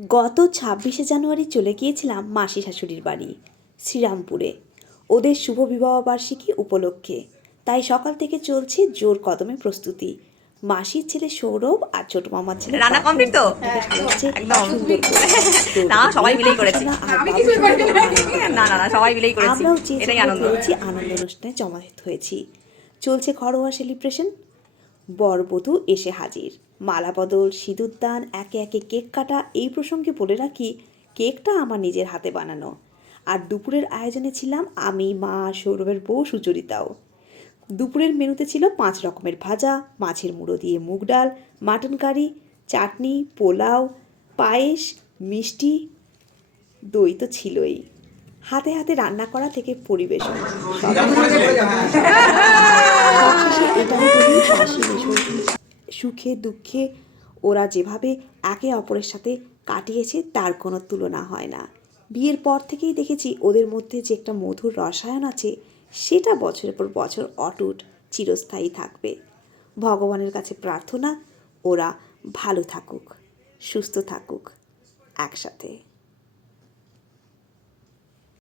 গত ২৬শে জানুয়ারি চলে গিয়েছিলাম মাসি শাশুড়ির বাড়ি শ্রীরামপুরে ওদের শুভ বিবাহবার্ষিকী উপলক্ষে। তাই সকাল থেকে চলছে জোর কদমে প্রস্তুতি। মাসির ছেলে সৌরভ আর ছোট মামার ছেলে রান্না কমপ্লিট তো একদম সুন্দর না সবাই মিলেই করেছি না না না সবাই মিলেই করেছি আমরাও যে এটাই আনন্দ আনন্দ অনুষ্ঠানে জমায়েত হয়েছি। চলছে ঘরোয়া সেলিব্রেশন। বরবধূ এসে হাজির, মালাবদল, সিঁদুরদান, একে একে কেক কাটা। এই প্রসঙ্গে বলে রাখি, কেকটা আমার নিজের হাতে বানানো। আর দুপুরের আয়োজনে ছিলাম আমি, মা, সৌরভের বউ সুচরিতাও। দুপুরের মেনুতে ছিল 5 রকমের ভাজা, মাছের মুড়ো দিয়ে মুগ ডাল, মাটন কারি, চাটনি, পোলাও, পায়েস, মিষ্টি, দই তো ছিলই। হাতে হাতে রান্না করা থেকে পরিবেশন এটাই বলি, সুখে দুঃখে ওরা যেভাবে একে অপরের সাথে কাটিয়েছে তার কোনো তুলনা হয় না। বিয়ের পর থেকেই দেখেছি ওদের মধ্যে যে একটা মধুর রসায়ন আছে, সেটা বছরের পর বছর অটুট চিরস্থায়ী থাকবে। ভগবানের কাছে প্রার্থনা ওরা ভালো থাকুক, সুস্থ থাকুক একসাথে।